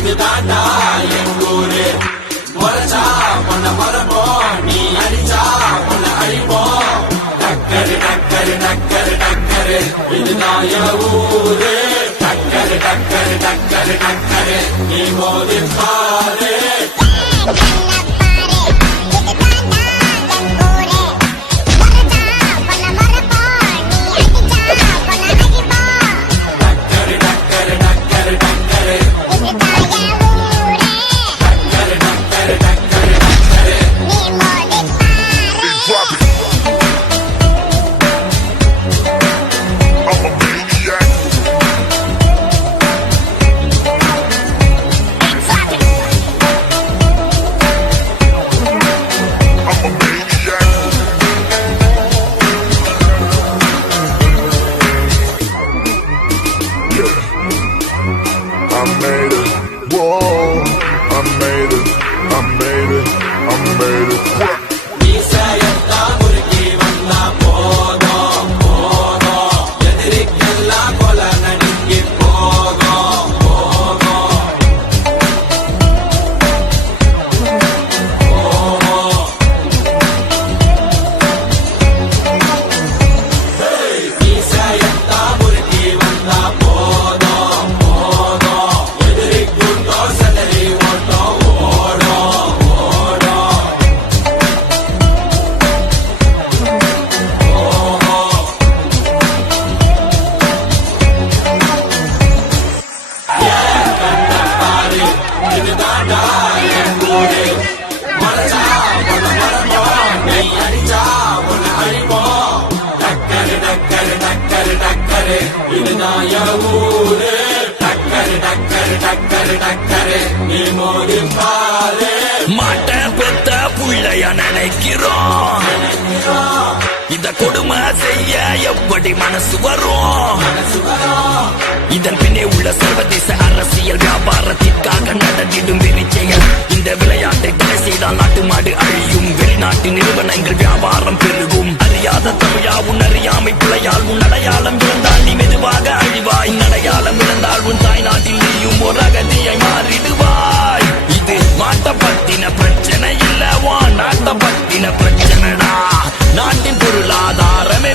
இதுதாண்டா எங்கூரு முறைச்சா பொண்ண மரப்போம் நீ அடிச்சா பொண்ண அழிப்போம் டக்கரு டக்கரு டக்கரு டக்கரு இதுதான் என் ஊரு டக்கரு டக்கரு டக்கரு டக்கரு நீ மோதி பாரு இதுதான் என் ஊரு டக்கரு டக்கரு டக்கரு டக்கரு நீ மோதி பாரு மாட்ட பெத்த புள்ளைய நினைக்கிறோம் இத கொடுமை செய்ய எப்படி மனசு வரும் இதன் பின்னே உள்ள சர்வதேச அரசியல் வியாபாரத்திற்காக நடந்திடும் வெறிச்செயல் இந்த விளையாட்டை தடை செய்தால் நாட்டு மாடு அழியும் வெளிநாட்டு நிறுவனங்கள் வியாபாரம் பெருகும் அறியாத தமிழா உன் அறியாமை பிழையால் உன் அடையாளம் இழந்தால் நீ மெதுவாக அழிவாய் அடையாளம் இழந்தால் உன் தாய் நாட்டில் நீயும் ஒரு அகதியை மாறிடுவாய் இது மாட்ட பத்தின பிரச்சனை இல்லவா நாட்ட பத்தின பிரச்சனைடா நாட்டின் பொருளாதாரமே